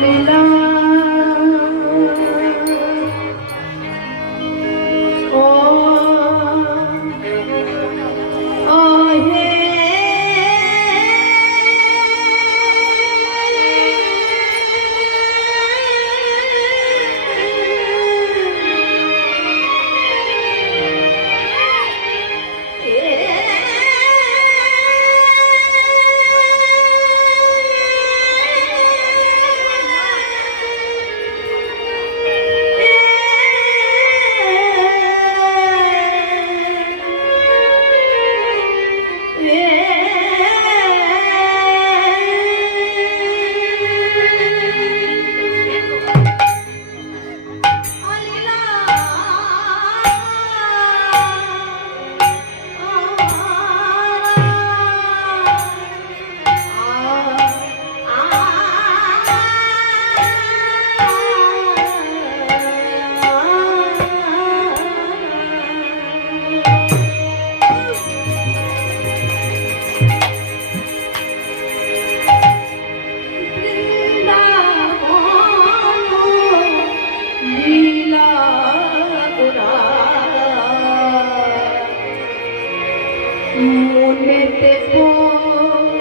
লীলা ও ও হে মনেতে পড়িল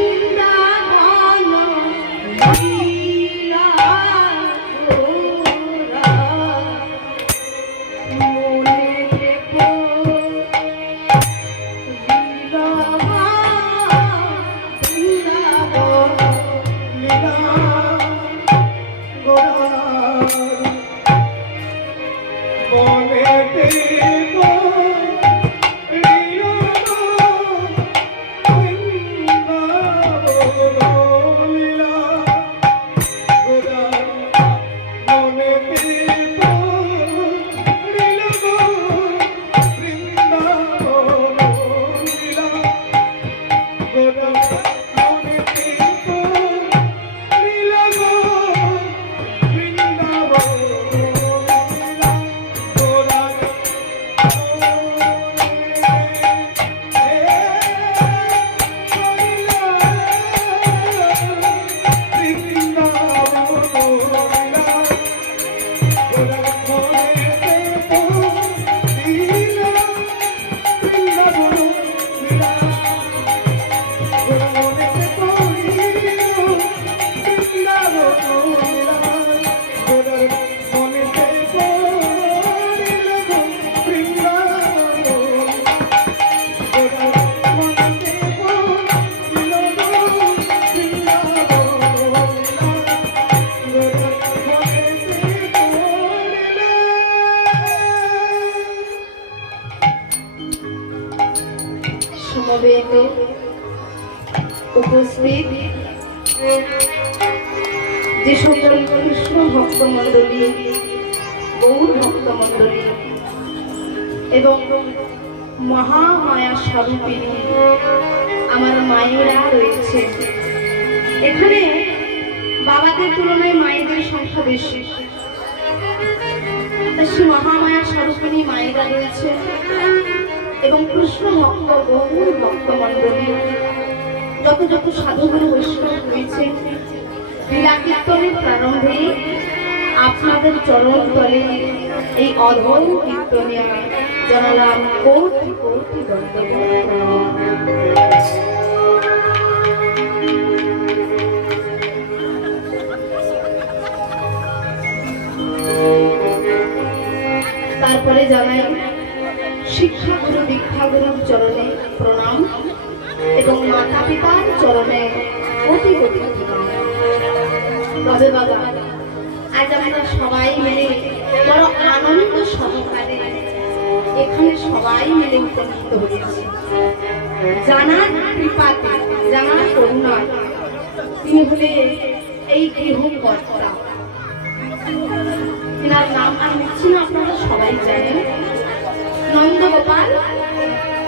বৃন্দাবন লীলা গোরা মনেতে পড়িল বৃন্দাবন লীলা গোরা মনেতে সমবেতে উপস্থিত যে সকল কৃষ্ণ ভক্তমণ্ডলী, গৌর ভক্তমণ্ডলী এবং মহামায়া স্বরূপিণী আমার মায়েরা রয়েছে। এখানে বাবাদের তুলনায় মায়েদের সংখ্যা বেশি। শ্রী মহামায়া স্বরূপিণী মায়েরা রয়েছে এবং কৃষ্ণ ভক্ত গৌর ভক্তমণ্ডলী যত যত সাধুগুরু বৈষ্ণব রয়েছে, লীলা কীর্তনের প্রারম্ভে আপনাদের চরণ তলে এই অধম কীর্তনিয়া জানালাম কোটি কোটি দণ্ডবত। তারপরে জানাই শিক্ষাগুরু দীক্ষাগুরুর চরণে প্রণাম এবং মাতা পিতার চরণে কোটি কোটি তবে বাবা, আজ আমরা সবাই মিলে বড় আনন্দ সহকারে এখানে সবাই মিলে উপস্থিত হয়েছি। জানার কৃপাতে, জানার করুণায় তিনি হলে এই গৃহকর্তা। এনার নাম আর নিচ্ছি না, আপনারা সবাই জানেন, নন্দগোপাল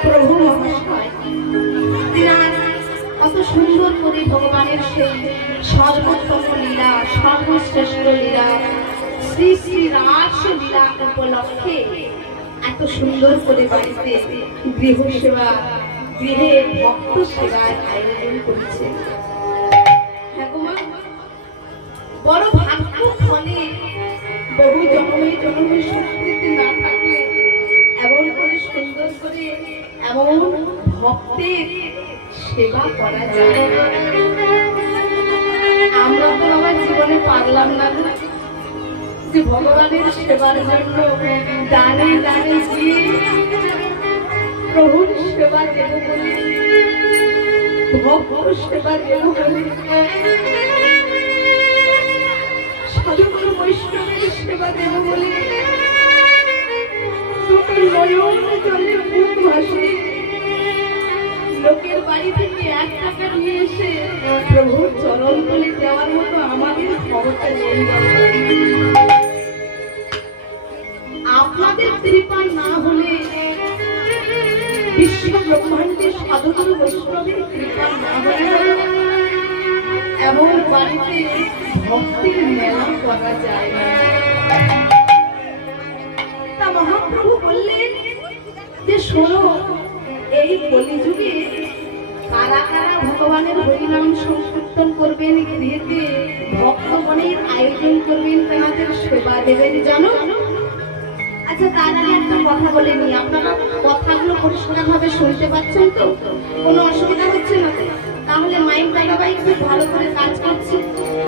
প্রভু মহাশয়। তিনার কত সুন্দর করে ভগবানের সেই সর্বোত্তম লীলা, সর্বশ্রেষ্ঠ লীলা, শ্রী শ্রী রাস লীলা উপলক্ষে এত সুন্দর করে বাড়িতে গৃহ সেবা, গৃহে ভক্ত সেবার আয়োজন করেছে। হ্যাঁ গো মা, বড় ভাগ্য ফলে বহু জন্মে জন্মে সংস্কৃতি না থাকলে এমন করে সুন্দর করে এমন ভক্তের সেবা করা যায়। আমরা তো আমার জীবনে পারলাম না যে ভগবানের সেবার জন্য দানে দানে গিয়ে প্রভুর সেবা দেব বলে, ভক্ত সেবা দেব বলে, সাধুগুরু বৈষ্ণবের সেবা দেব বলে নয়নে জলে মুখ ভাসে লোকের বাড়ি থেকে 1 টাকা নিয়ে এসে প্রভুর চরণ তলে দেওয়ার মতো আমাদের ক্ষমতা নেই। আপনাদের কৃপা না হলে, বিশ্ব ব্রহ্মাণ্ডের সাধুগুরু বৈষ্ণবের কৃপা না হলে এমন বাড়িতে ভক্তির মেলা করা যায় না। তা মহাপ্রভু বললেন যে শোনো, এই কলিযুগে কারা কারা ভগবানের হরিনাম সংকীর্তন করবেন, গৃহেতে ভক্তগণের আয়োজন করবেন, তাদের সেবা দেবেন জানো? আচ্ছা, তার আগে একটা কথা বলে নি, আপনারা কথাগুলো পরিষ্কার ভাবে শুনতে পাচ্ছেন তো? কোনো অসুবিধা হচ্ছে না তো? তাহলে মাইক দাদাভাই খুব ভালো করে কাজ করছে।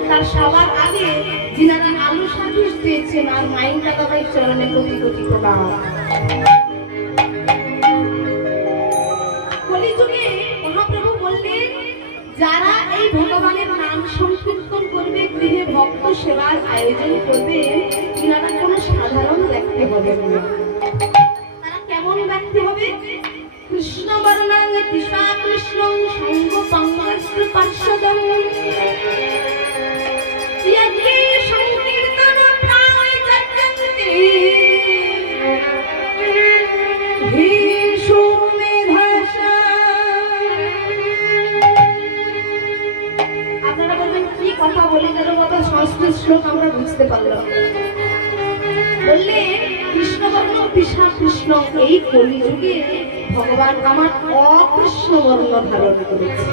তার সবার আগে যিনারা আলো সার্ভিস দিয়েছেন আর মাইক দাদাভাই চরণে কোটি কোটি প্রণাম। কলিযুগে মহাপ্রভু বললেন, যারা এই ভগবানের নাম সংকীর্তন করবে, গৃহে ভক্ত সেবার আয়োজন করবে, তিনারা কোনো সাধারণ ব্যক্তি হবে না। তারা কেমন ব্যক্তি হবে? কৃষ্ণ বর্ণাং কৃষ্ণা কৃষ্ণং সঙ্গ পঙ্কজ পার্শ্বদং ইয়জ্ঞে সংকীর্তন প্রায় যজ্ঞন্তে হে সুমেধাসা। আপনারা বলবেন কি কথা বলে গেল বাবা, সংস্কৃত শ্লোক আমরা বুঝতে পারলাম। বললে কৃষ্ণবর্ণ কৃষ্ণা কৃষ্ণ, এই কলিযুগে ভগবান আমার অকৃষ্ণ বর্ণ ধারণ করেছে।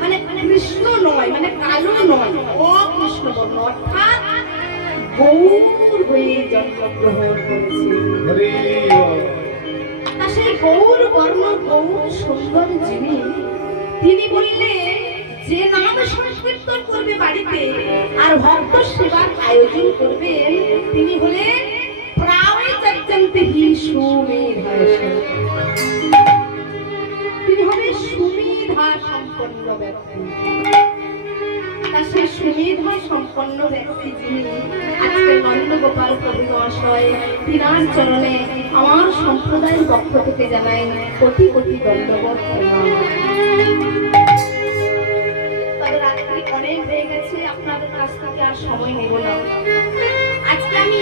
মানে কৃষ্ণ নয়, মানে কালো নয়, অকৃষ্ণ বর্ণ, অর্থাৎ গৌর হয়ে জন্মগ্রহণ করেছে। তা সেই গৌর বর্ণ, গৌর সুন্দর যিনি, তিনি বললে যে নাম সংকীর্তন করবে বাড়িতে আর ভক্ত সেবার আয়োজন করবে, তিনি হলেন প্রায় যজ্ঞন্তে হি সুমেধাসা। তিনি হলেন সুমেধা সম্পন্ন ব্যক্তি। তা সেই সুমেধা সম্পন্ন ব্যক্তি যিনি, আজকে নন্দগোপাল প্রভু মহাশয়, তিনার চরণে আমার সম্প্রদায়ের পক্ষ থেকে জানাই কোটি কোটি দণ্ডবত প্রণাম। অনেক হয়ে গেছে, আপনাদের কাছ থেকে আর সময় নেব না। আজকে আমি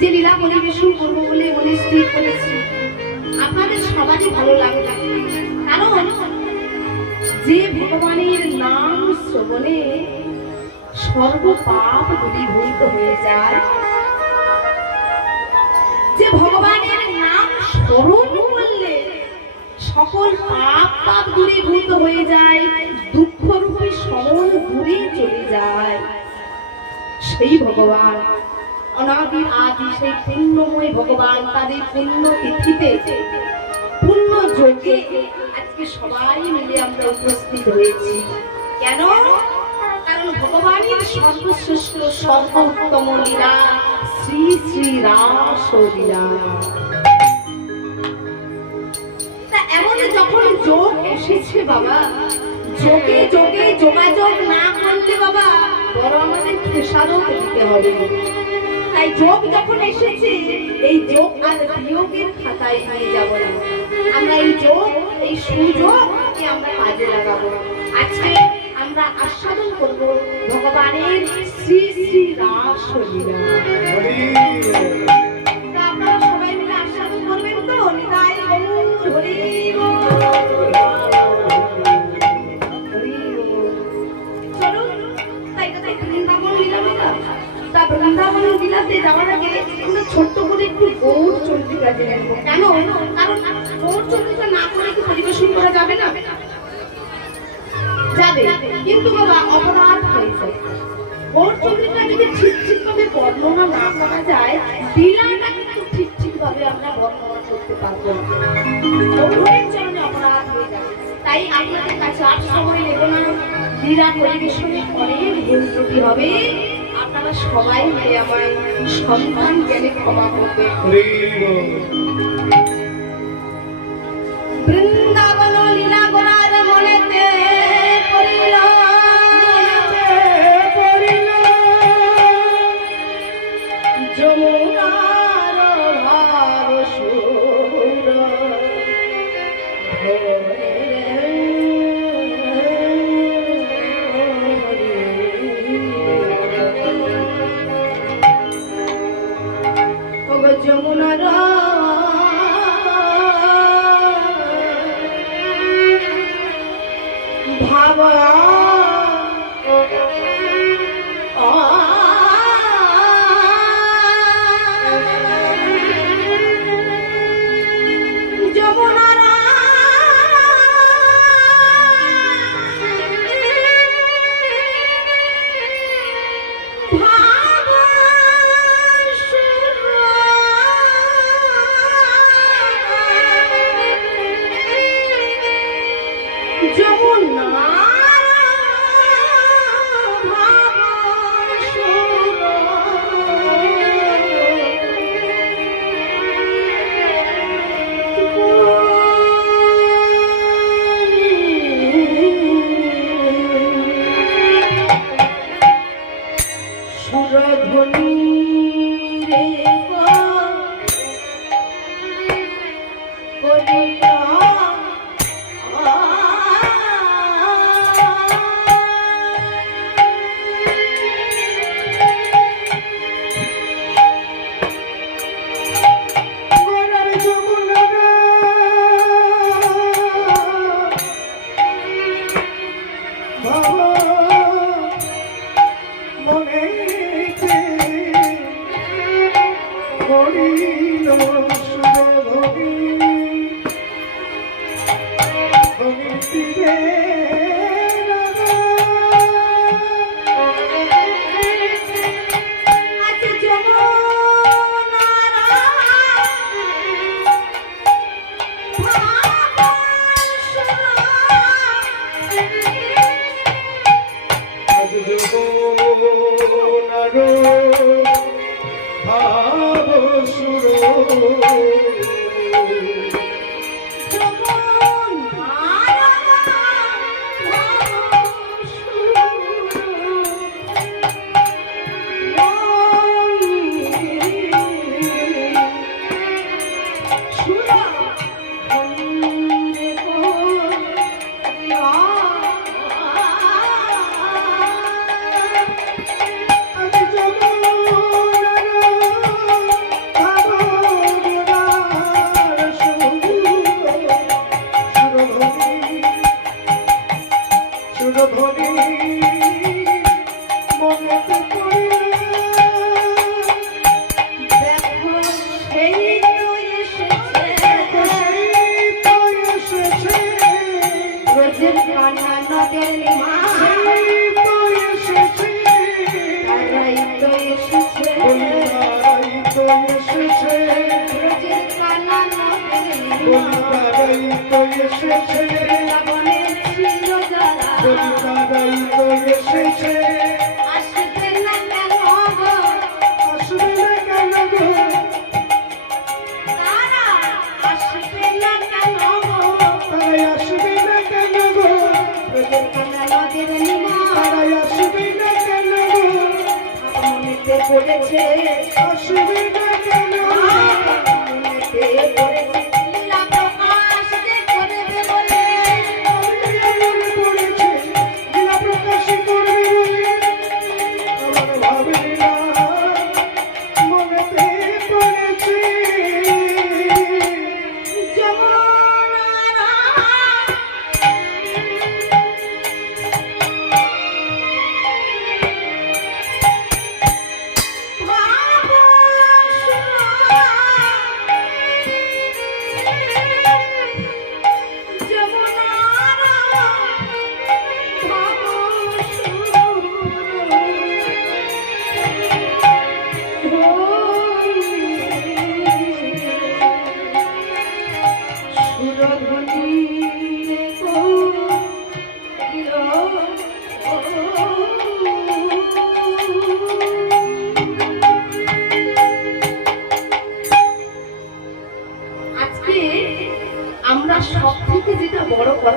যে লীলা পরিবেশন করবো বলে স্থির করেছি, আপনাদের সবারই ভালো লাগবে। কারণ যে ভগবানের নাম শ্রবণে সর্ব পাপ দূরীভূত হয়ে যায়, যে ভগবানের নাম স্মরণ করলে সকল পাপ দূরীভূত হয়ে যায়, দুঃখ রূপী সমন দূরে চলে যায়, সেই ভগবান অনাদি আদি, সেই পুণ্যময় ভগবান, তাদের পুণ্য তিথিতে, পুণ্য যোগে আজকে সবাই মিলে আমরা উপস্থিত হয়েছি। কেন? কারণ ভগবানের সর্বশ্রেষ্ঠ সর্বোত্তম লীলা শ্রী শ্রী রাসলীলা। তা এমন যখন যোগ এসেছে বাবা, যোগে যোগে যোগাযোগ না করলে বাবা বড় আমাদের খেসারত দিতে হবে। তাই যোগ যখন এসেছে, এই যোগ আর বিয়োগের খাতায় নিয়ে যাব না। আমরা এই যোগ, এই সুযোগকে আমরা কাজে লাগাবো। আজকে আমরা আস্বাদন করব ভগবানের শ্রী শ্রী রাসলীলা। আপনারা সবাই মিলে আস্বাদন করবেন তো? নিতাই গৌর হরি বল। চলুন, তাই বৃন্দাবন লীলা, বৃন্দাবন লীলাতে যাওয়ার আগে যাবে, কিন্তু বাবা অপরাধ হয়েছে। ওর চরিত্রটা যদি ঠিক ভাবে বর্ণনা না করা যায়, লীলাটা কিন্তু ঠিক ভাবে আমরা বর্ণনা করতে পারবো না। ওর চরণে অপরাধ হয়ে যাবে। তাই আপনাদের কাছে আর সময় নেব না, লীলা পরিবেশনের পরে ভুল ত্রুটি হবে আপনারা সবাই মিলে আমার সন্তান জ্ঞানে ক্ষমা করবে। বৃন্দাবন লীলা গোড়ার মনেতে পড়িল, যমুনার ভাব সুর যমুনার ভাবা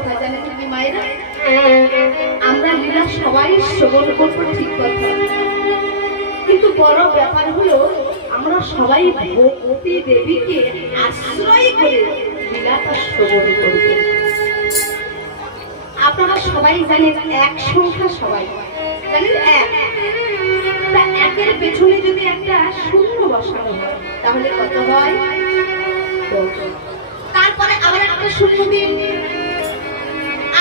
কথা জানেন কি মায়েরা? আমরা লীলা সবাই শ্রবণ করবো ঠিক কথা, কিন্তু বড় ব্যাপার হলো আমরা সবাই ভগবতী দেবীকে আশ্রয় করে লীলাটা শ্রবণ করব। আপনারা সবাই জানেন এক সংখ্যা, সবাই জানেন এক। তা একের পেছনে যদি একটা শূন্য বসানো হয় তাহলে কত হয়? তারপরে আবার একটা শূন্য দিন,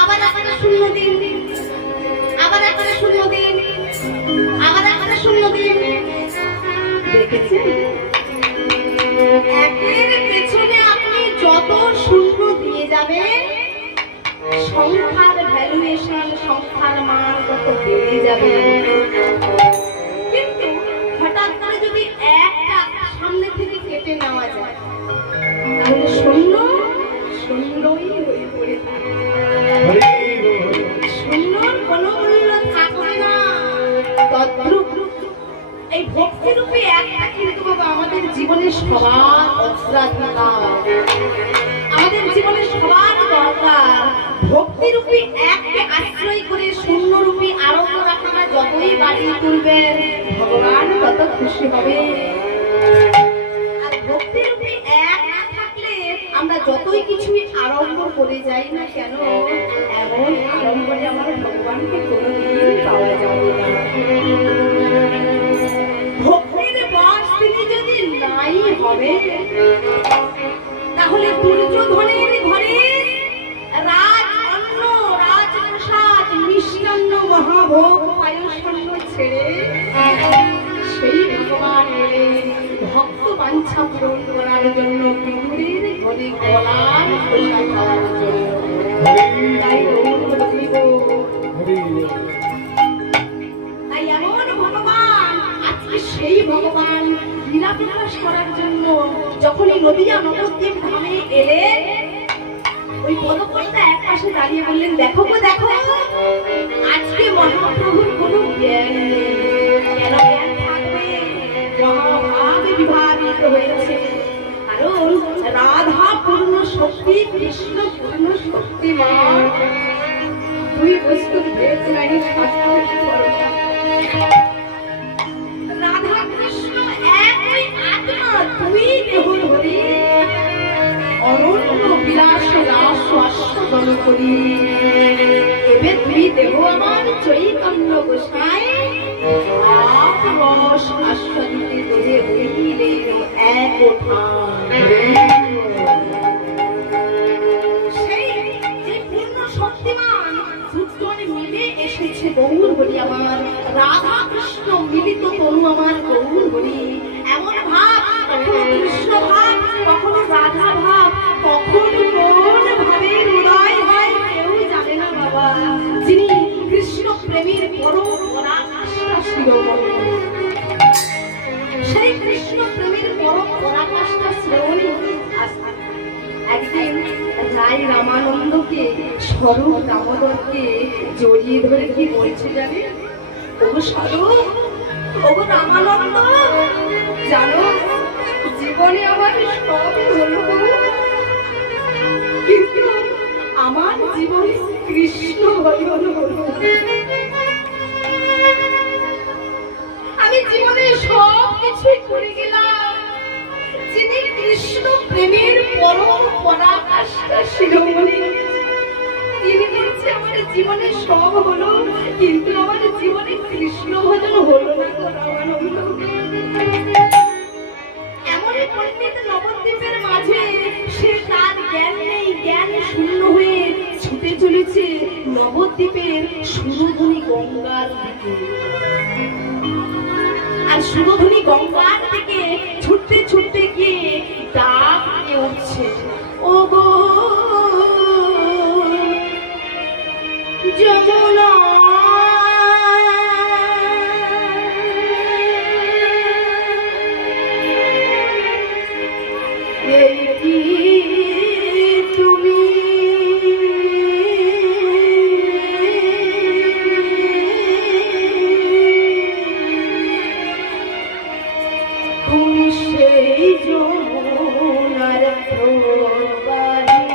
আবার একটা শূন্য দিন, আবার একটা শূন্য দিন, আবার একটা শূন্য দিন। দেখেছেন? একের পেছনে আপনি যত শূন্য দিয়ে যাবেন সংখ্যার ভ্যালুয়েশন, সংখ্যার মান কত বেড়ে যাবে। কিন্তু হঠাৎ করে যদি একটা সামনে থেকে কেটে নেওয়া যায় তাহলে শূন্য শূন্যই হয়ে পড়ে থাকে, শূন্যর কোনো মূল্য থাকবে না। তদ্রূপ এই ভক্তিরূপী একটা কিন্তু বাবা আমাদের জীবনের সবার অগ্রাধিকার, আমাদের জীবনের সবার দরকার। ভক্তিরূপী এককে আশ্রয় করে শূন্যরূপী আরম্ভ রাখাটা যতই বাড়িয়ে তুলবেন ভগবান তত খুশি হবে। আর ভক্তিরূপী এক না থাকলে আমরা যতই কিছুই আরম্ভ করে যাই না কেন, এমন আরম্ভে আমার ভগবানকে কোনোদিন পাওয়া যাবে না। ভক্তির বশ তিনি যদি নাই হবে তাহলে দুর্যোধনের ঘরে রাজ অন্ন, রাজপ্রসাদ, মিষ্টান্ন, মহাভোগ, পায়সান্ন ছেড়ে সেই ভগবান ভক্ত বাঞ্ছা পূরণ করার জন্য বিদুরের ঘরে গলার খোসা খাওয়ার জন্য। তাই এমন ভগবান আজকে সেই ভগবান লীলা প্রকাশ করার জন্য যখনই নদিয়া নবদ্বীপ ধামে এলেন, ওই পদকর্তা এক পাশে দাঁড়িয়ে বললেন, দেখো গো দেখো, আজকে মহাপ্রভুর কোনো জ্ঞান নেই। কেন জ্ঞান থাকবে? মহাভাবে বিভাবিত হয়েছে। কারণ রাধা পূর্ণ শক্তি, কৃষ্ণ পূর্ণ শক্তিমান। দুই বস্তু ভেদ নাই শাস্ত্রে। রাধা কৃষ্ণ একই আত্মা, দুই দেহ ধরি অনন্য বিলাস রাস আস্বাদন করি। এবে দুই দেহ আমার চৈতন্য গোসাই আপ রস আস্বাদিতে তোরে হইলে এক সেই যে পূর্ণ শক্তিমান দুজন মিলে এসেছে গৌর বলি আমার, রাধা কৃষ্ণ মিলিত তনু আমার গৌর বলি। এমন ভাব, কখনো কৃষ্ণ ভাব, কখনো রাধা ভাব, কখনো কোন ভাবের উদয় হয় কেউ জানে না বাবা। যিনি কৃষ্ণ প্রেমীর পরম পরাকাষ্ঠা শিরোমণি, সেই কৃষ্ণ প্রেমীর পরম পরাকাষ্ঠা শিরোমণি একদিন রায় রামানন্দকে, স্বরূপ দামোদরকে জড়িয়ে ধরে কি বলছে জানে? ওগো স্বরূপ, ওগো রামানন্দ, জানো জীবনে আমার সবই হলো, কিন্তু আমার জীবনে কৃষ্ণ হলো। আমি জীবনে সব কিছুই করে গেলাম, যিনি কৃষ্ণ প্রেমের পরম পরাকাষ্ঠা শিরোমণি, তিনি বলছে আমার জীবনে সব হলো, কিন্তু আমার জীবনে কৃষ্ণ ভজন হলো না। এমনই পণ্ডিত নবদ্বীপের মাঝে সে তার জ্ঞান নেই, জ্ঞান শূন্য হয়ে ছুটে চলেছে নবদ্বীপের সুরধনী গঙ্গার দিকে। আর সুরধনী গঙ্গার দিকে ছুটতে ছুটতে গিয়ে ডাক দিয়ে উঠছে, ও গো যমুনা, এই কি তুমি সেই যমুনার প্রবাহে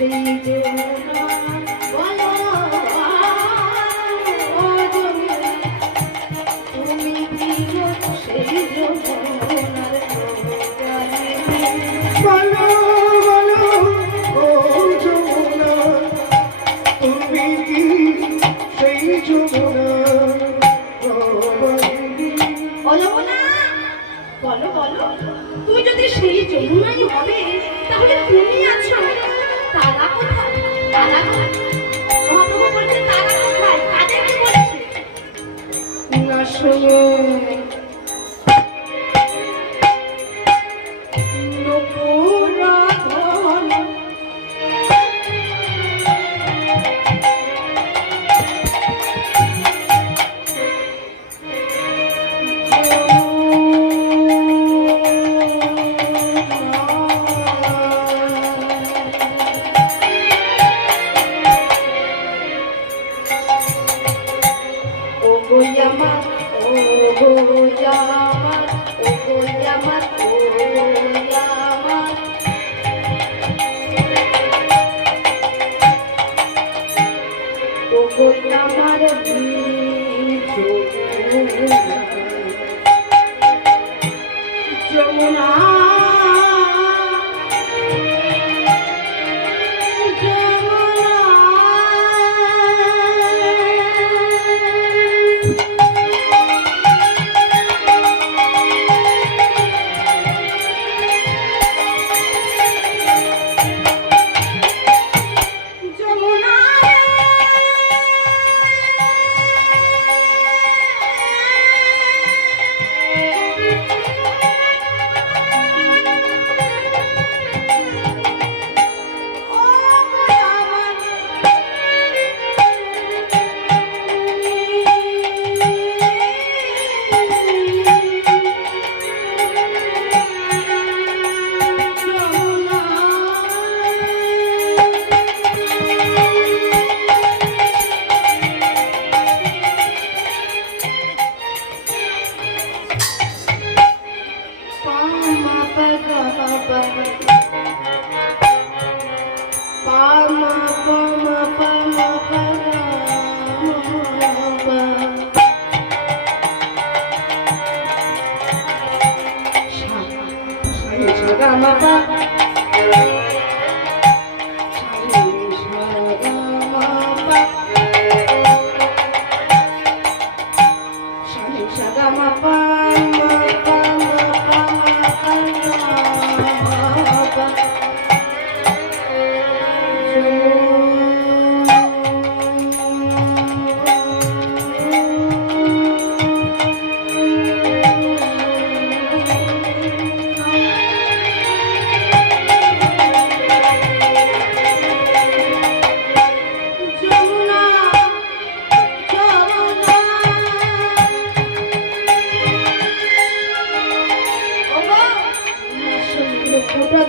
সেই যমুনা বলো ও যমুনা তুমি কি গো সেই যমুনার প্রবাহে বলো বলো ও যমুনা তুমি কি সেই যমুনা ও যমুনা বলো বলো তুমি যদি সেই যমুনাই হবে তাহলে তুমি আছো তারা কোথায় তারা কোথায় মহাপ্রভু বলছেন তারা কোথায় কাদের কি বলছে না শোনো নপুরাধন Oyamar, oyamar, oyamar, oyamar. Oyamar Jamuna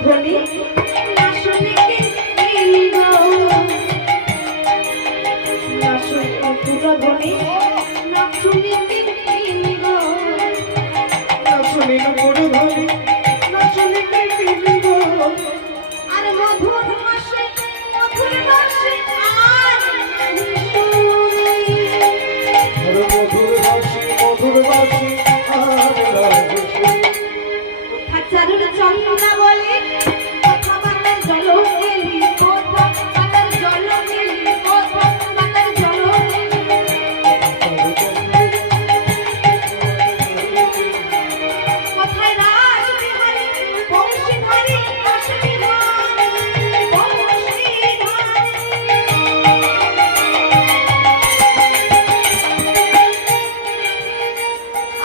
ধ্বনি না শুনিকে গো না শুনিকে পুরো ধ্বনি না শুনিকে গো না শুনিল পুরো ধ্বনি না শুনিলে গো আর মধুর হাসে আর শুনি মধুর বাসি আর লাগে চারুর চন্দ্রা বলে কথা বাতার জল গেলি কথা বাতার জল গেলি কথা বাতার জল কথায় রাজ বিহারী বংশীধারী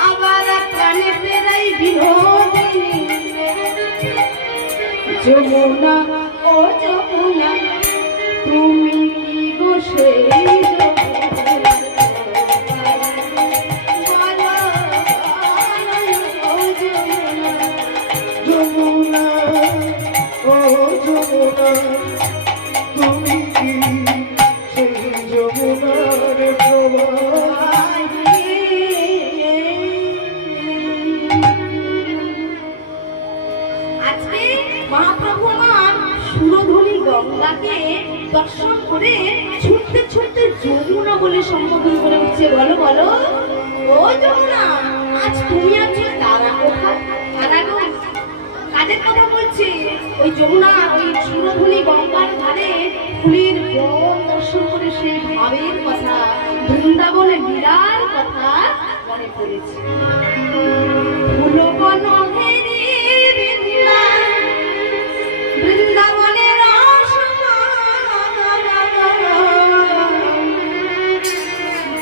আবার প্রাণে পেরাই বিনোদিনী যমুনা ও যমুনা তুমি কি গো সেই যমুনা ও যমুনা তুমি কি সেই যমুনার প্রবাহ আজকে মহাপ্রভু আমার সুরধ্বনি গঙ্গাকে দর্শন করে ছুটতে ছুটতে যমুনা বলে সম্বোধন করে উঠছে, বলো বলো ও যমুনা, আজ তুমি আছো তারা কোথায়? তারা গো, কাদের কথা বলছে? ওই যমুনা, ওই সুরধুনি গঙ্গার ধারে ফুলের বন দর্শন করে সেই ভাবের কথা, বৃন্দাবনে লীলার কথা মনে পড়েছে। ফুলবন ঘেরে বৃন্দাবনের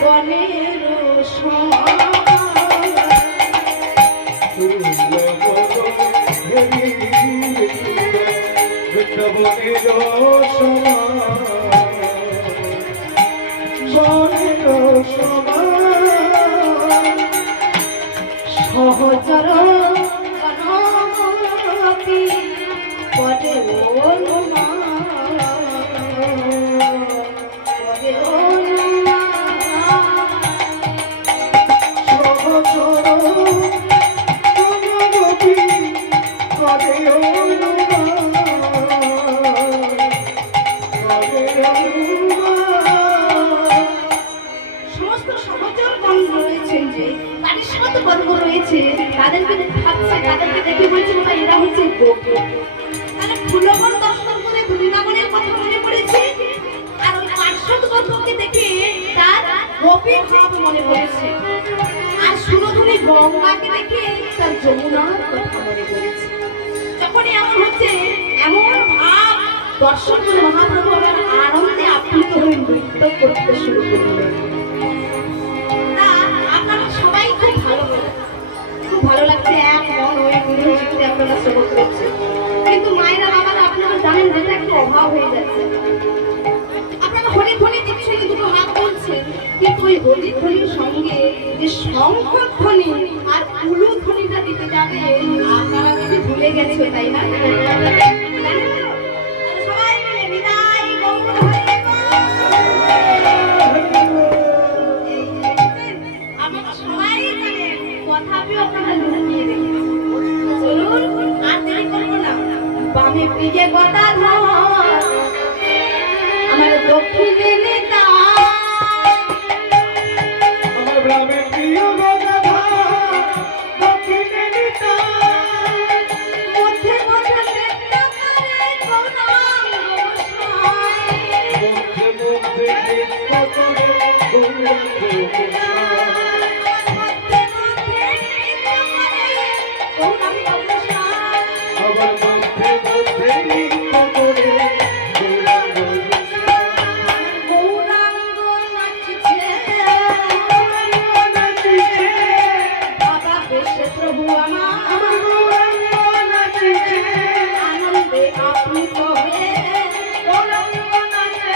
বনের সহচর বনপতি পদে অনুমা, পদে অনুমা, সহচর বনপতি পদে অনুমা, পদে অনুমা। সমস্ত সহচর বর্গ রয়েছেন, যে পারিষদ বর্গ রয়েছে, তাদেরকে ভাবছে, তাদেরকে দেখে বলছে ভাই এরা হচ্ছে গোপী। তাহলে ফুলবন দর্শন করে বৃন্দাবনের কথা মনে পড়েছে, আর ওই পার্শ্বদ বর্গকে দেখে তার গোপীর ভাব মনে পড়েছে, আর সুরধুনি গঙ্গাকে দেখে তার যমুনার কথা মনে পড়েছে। যখনই এমন হচ্ছে, এমন ভাব দর্শন করে মহাপ্রভু আবার আনন্দে আপ্লুত হয়ে নৃত্য করতে শুরু করলেন। আপনারা সবাই খুব ভালো লাগছে, এক মন হয়ে মিউজিকতে আপনারা শ্রবণ করছেন। কিন্তু মায়েরা বাবারা, আপনারা জানেন যেটা একটু অভাব হয়ে যাচ্ছে। আপনারা হলে ফলে দিচ্ছেন, দুটো হাত তুলছেন, কিন্তু ওই হলি ধ্বনির সঙ্গে যে শঙ্খ ধ্বনি আর উলু ধ্বনিটা দিতে যাবে, আপনারা কিন্তু ভুলে গেছে, তাই না? জানেন তো? সবাই মিলে বিদায় গৌর হরি বল। আপনারা সবাই জানেন, তথাপিও আপনারা লুকিয়ে রেখেছেন। চলুন আর দেরি করবো না, বামে পিঠে কথা ধর, আমার দক্ষিণে নেতা, আমার গ্রামের প্রিয় গদাধর, দক্ষিণে নিতা, মধ্যে মধ্যে নৃত্য করে গৌরাঙ্গ গোসাই। মধ্যে মধ্যে নৃত্য করে গৌরাঙ্গ গোসাই। মধ্যে মধ্যে নৃত্য করে গৌরাঙ্গ গোসাই। আবার মধ্যে মধ্যে নৃত্য করে গৌরাঙ্গ গোসাই। গৌরাঙ্গ নাচছে, নাচিছে, বাবা বেশে প্রভু আমার, আমার গৌরাঙ্গ নাচিছে, আনন্দে আপ্লুত হয়ে গৌরাঙ্গ নাচে।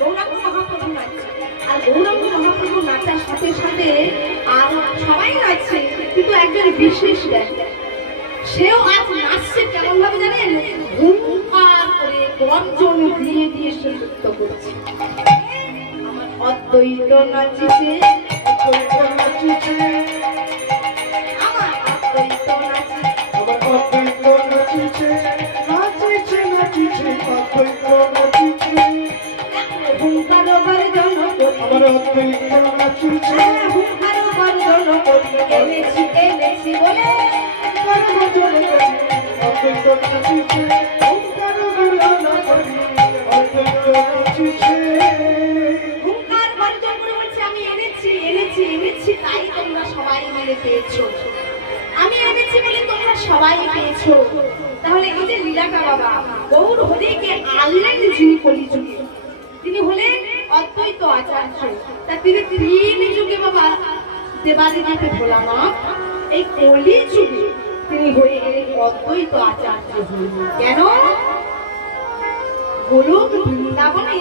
গৌরাঙ্গ মহাপ্রভু নাচছে। আর গৌরাঙ্গ মহাপ্রভু নাচার সাথে সাথে আর সবাই নাচছে, কিন্তু একজন বিশেষ ব্যক্তি, সেও আজ নাচছে কেমন ভাবে জানেন? হুঙ্কার করে গর্জন দিয়ে দিয়ে সে নৃত্য করছে। আমার অদ্বৈত নাচিছে, অদ্বৈত নাচিছে, আমার অদ্বৈত নাচিছে, আমার অদ্বৈত নাচিছে, নাচিছে, নাচিছে, অদ্বৈত নাচিছে। হুঙ্কার বর্জন করি, আমার অদ্বৈত নাচিছে, হুঙ্কার বর্জন করি, এনেছি এনেছি বলে গর্জন করি, অদ্বৈত নাচিছে, ওঙ্কার গর্জন করি, অদ্বৈত নাচিছে। হুঙ্কার বর্জন করে বলছে আমি এনেছি এনেছি এনেছি, তাই তোমরা সবাই মিলে পেয়েছো, আমি এনেছি বলে তোমরা সবাই পেয়েছো। তাহলে এই যে লীলাটা বাবা গৌর হরিকে আনলেন যিনি কলিযুগে, তিনি হলেন অদ্বৈত আচার্য। তা তিনি তিন যুগে বাবা দেবাদিদেবকে ভোলানাথ, এই কলিযুগে তিনি হয়ে গেলেন অদ্বৈত আচার্য। কেন? গোলক বৃন্দাবনে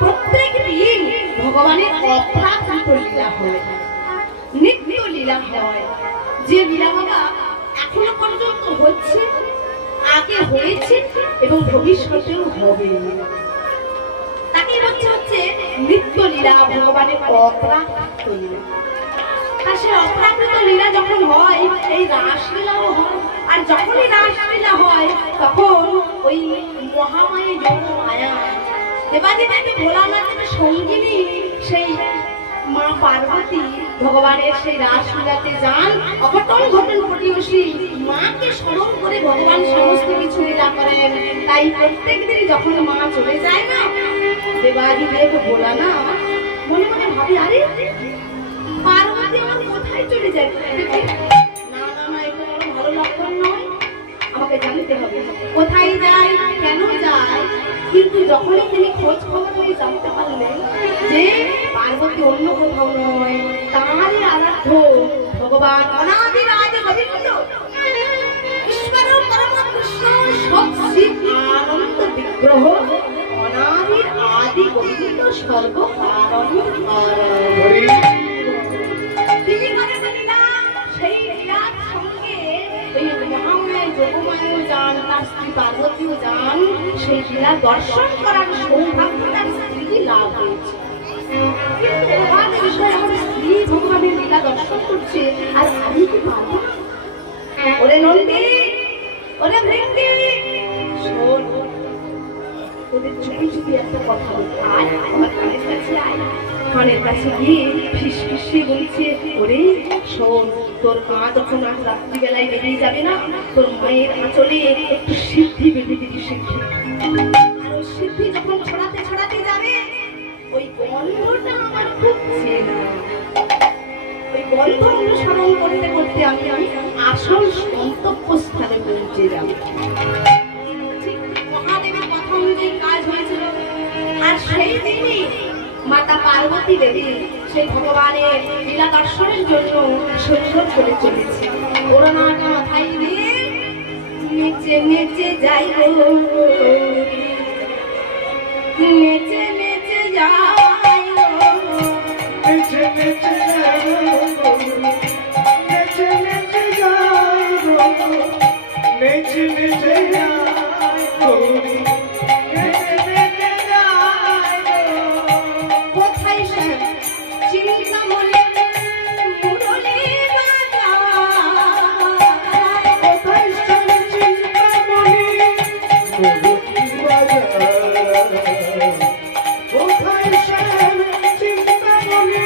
প্রত্যেক দিন ভগবানের অপ্রাকৃত লীলা হয়, নিত্য লীলা হয়, যে লীলা বাবা এখনো পর্যন্ত হচ্ছে, আগে হয়েছে এবং ভবিষ্যতেও হবে। তাকে হচ্ছে নিত্য লীলা, ভগবানের অপ্রাকৃত লীলা। তা সে অপ্রাকৃত লীলা যখন হয়, এই রাসলীলাও হয়, আর যখনই রাসলীলা হয় তখন ওই দেবাদিদেবী ভোলানাথের সঙ্গিনী সেই মা পার্বতী ভগবানের সেই রাসলীলাতে যান। অঘটন ঘটন প্রতিবেশী মাকে স্মরণ করে ভগবান সমস্ত কিছু লীলা করেন। তাই প্রত্যেক দিন যখন মা চলে যায় না, দেবাদিদেব ভোলানাথ মনে মনে ভাবে, আরে পার্বতী আমার কোথায় চলে যায়? না না না, এটা কোনো ভালো লক্ষণ নয়, আমাকে জানতে হবে কোথায় যায়, কেন যায়। কিন্তু যখনই তিনি খোঁজ খবর করে জানতে পারলেন যে পার্বতী অন্য কোথাও নয়, তারই আরাধ্য ভগবান অনাদির আদি গোবিন্দ ঈশ্বর পরম কৃষ্ণ সৎচিৎ আনন্দ বিগ্রহ অনাদির আদি গোবিন্দ সর্ব কারণ তিনি করেন লীলা। সেই লীলার সঙ্গে ওই মহামায় যোগমায়ও যান, তার স্ত্রী পার্বতীও যান। সেই লীলা দর্শন করার সৌভাগ্য তার স্ত্রী লাভ হয়েছে। কিন্তু অবাধ বিষয়, আমার স্ত্রী ভগবানের লীলা দর্শন করছে আর আমি কি পারবো? ওরে নন্দী, ওরে ভৃঙ্গি, শোন, তোদের চুপি চুপি একটা কথা বলতে আয়, আমার কানের কাছে আয়। কানের কাছে গিয়ে ফিসফিসে বলছে, ওরে শোন, তোর মা যখন আজ রাত্রিবেলায় বেরিয়ে যাবে না, তোর মায়ের আঁচলে একটু সিদ্ধি বেঁধে দিবি, সিদ্ধি। আর ওই সিদ্ধি যখন ছড়াতে ছড়াতে যাবে, ওই গন্ধটা আমার খুব চেনা। ওই গন্ধ অনুসরণ করতে করতে আমি আসল গন্তব্যস্থানে পৌঁছে যাব। মহাদেবের কথা অনুযায়ী কাজ হয়েছিল। আর সেই দিনই মাতা পার্বতী দেবী সেই ভগবানের লীলা দর্শনের জন্য সৈন্য করে চলেছে। ওড়নাটা মাথায় দিয়ে নেচে নেচে যাই গো, নেচে নেচে যাই গো, নেচে নেচে যাই গো, নেচে নেচে যাই গো, নেচে নেচে যাই গো, নেচে নেচে যাই গো। কোথায় সে চিন্তা মনে মুরলি বাজায়, কোথায় সে চিন্তামণি মুরলি বাজায়, কোথায় সে চিন্তামণি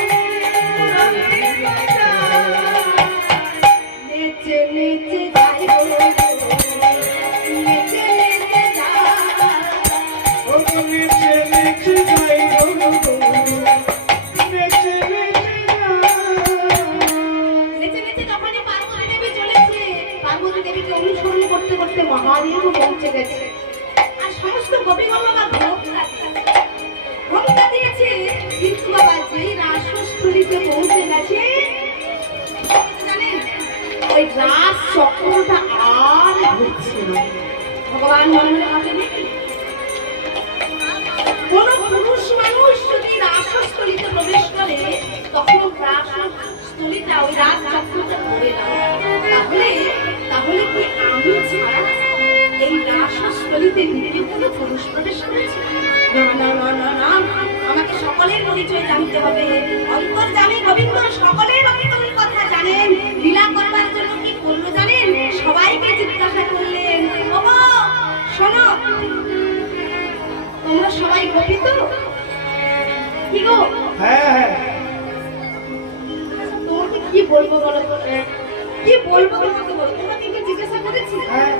মুরলি বাজায়। নেচে নেচে যাই গো, নেচে নেচে যাই, ও নেচে নেচে যাই গো, নেচে নেচে যাই। নেচে নেচে যখনই পার্বতী দেবী চলেছে, পার্বতী দেবীকে অনুসরণ করতে করতে মহাদেবও পৌঁছে গেছে। আর সমস্ত গোপীগণ বাবা ঘোমটা দিয়েছে। কিন্তু বাবা যেই রাসস্থলীতে পৌঁছে গেছে, জানেন ওই রাস চক্রটা আর ঘুরছে না। ভগবান মনে ভাবেন, কোন পুরুষ মানুষ যদি রাসস্থলীতে প্রবেশ করে, তখন রাসস্থলীটা ওই রাস চক্রটা ধরে না। তাহলে তাহলে কি আমি ছাড়া এই রাসস্থলীতে দ্বিতীয় কোনো পুরুষ প্রবেশ করেছে? না না না না না, আমাকে সকলের পরিচয় জানতে হবে। অন্তর্যামী গোবিন্দ সকলের অন্তর কথা জানেন। লীলা করবার জন্য কি করলো জানেন? সবাইকে জিজ্ঞাসা করলেন, ওগো শোনো, তোমরা সবাই গোপী তো? কি গো? হ্যাঁ, তোমাকে কি বলবো বলো তো? কি বলবো তোমাকে বলো? তোমাকে কি জিজ্ঞাসা করেছি? হ্যাঁ।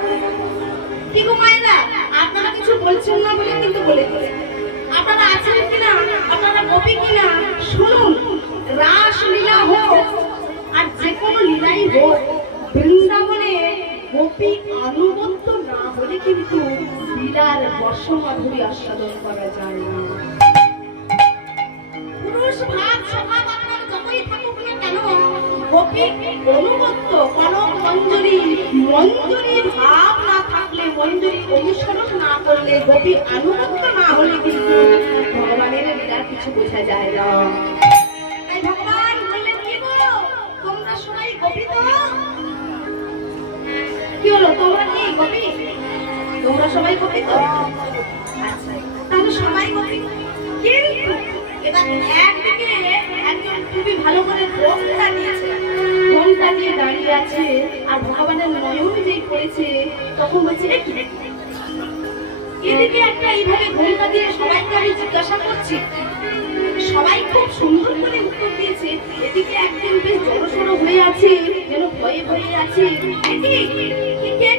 কি গো মায়েরা, আপনারা কিছু বলছেন না বলে কিন্তু বলে দিলেন। আপনারা আছেন কিনা, আপনারা গোপী কিনা শুনুন। রাস লীলা হোক আর যে কোনো লীলাই হোক, বৃন্দাবনে গোপী আনুগত্য না হলে কিন্তু লীলার বর্ষমাধুরী আস্বাদন করা যায় না। পুরুষ ভাব স্বভাব আপনার যতই থাকুক না কেন, গোপী অনুগত্য, কনক মঞ্জুরি মঞ্জুরি ভাব না থাকলে, মঞ্জুরি অনুসরণ না করলে, গোপী আনুগত্য না হলে কিন্তু ভগবানের লীলা কিছু বোঝা যায় না। তাই ভগবান বললেন, কি গো তোমরা সবাই গোপী তো? কি হলো, তোমরা কি গোপী? তোমরা সবাই গোপী তো? আচ্ছা, তাহলে সবাই গোপী। কিন্তু এবার একদিকে একজন খুবই ভালো করে ঘোমটা দিয়েছে, ঘোমটা দিয়ে দাঁড়িয়ে আছে, আর ভগবানের নয়ন যেই পড়েছে, তখন বলছে, এদিকে একটা এইভাবে ঘোমটা দিয়ে সবাইকে আমি জিজ্ঞাসা করছি, সবাই খুব সুন্দর করে উত্তর দিয়েছে। এদিকে একদিন বেশ জড়সড় হয়ে আছে, যেন ভয়ে ভয়ে আছে। কে